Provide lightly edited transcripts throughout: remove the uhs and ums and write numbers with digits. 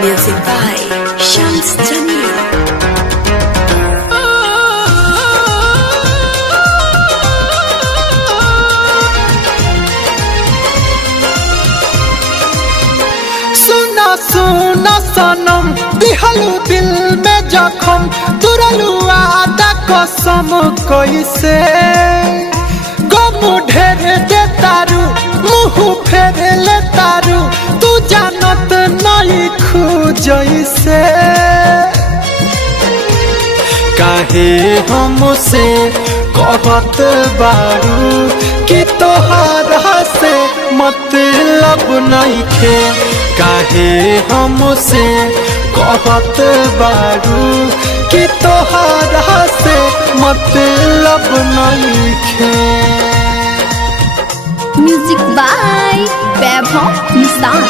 Music by Shams Jamil. सुना सुना सनम दिहलू दिल में जखम तुरलू आदा कसम कैसे गम ढेर दे तारू मुँह फेर ले तारू तू जानत नहीं खू जैसे काहे हमसे कहत बारू कि तोहरा से मतलब नहीं खे काहे हमसे कहत बारू कि तोहरा से मतलब नहीं खे। म्यूजिक बाय वैभव निशान।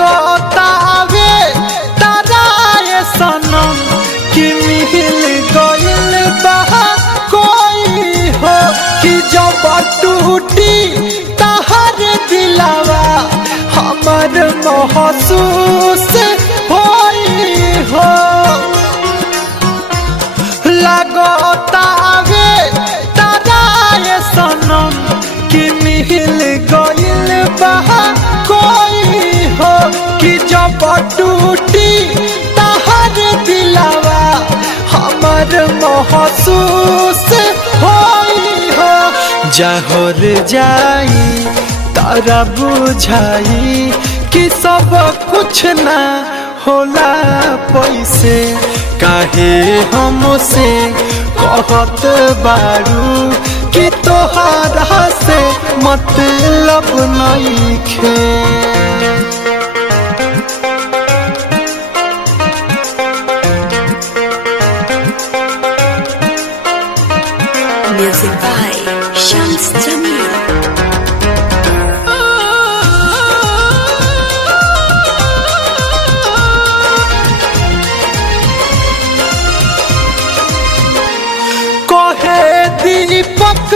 लगतावे ताराए सनम कि मिल गइल बा कोई हो कि जब टूटी तहर दिलावा हमर महसूस होई हो लगतावे ताराए सनम कि मिल गइल बा कोई हो कि जब टूटी तहर दिलावा हमर महसूस होई हो जहर जाई तारा बुझाई कि सब कुछ ना होला पैसे काहे हमसे कहत बारू कि तोहरा से मतलब नहीं खे। Music by Shams Jamil. कहे दीपक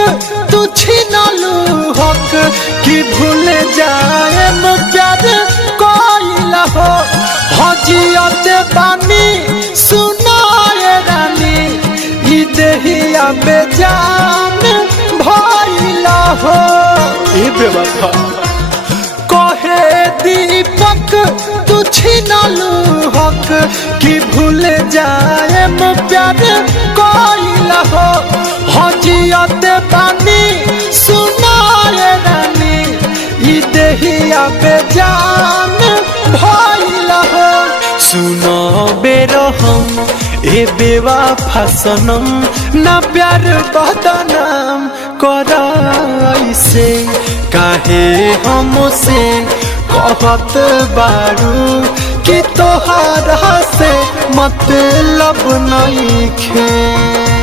तू छिनलू हक कि भूल जाए प्यार कोइला हो हजियत बानी सुनाए रानी ई देहिया बेजान भइला हो ए बेवफा कहे दीपक तू छिनलू हक कि भूल जाए प्यार कोइला हो हजियत बानी सुनाए रानी ई देहिया बेजान भइला हो सुनो बेरहम ए बेवफा सनम ना प्यार बदनाम कराइसे काहे हमसे कहत बारू कि तोहरा से मतलब नहीं खे।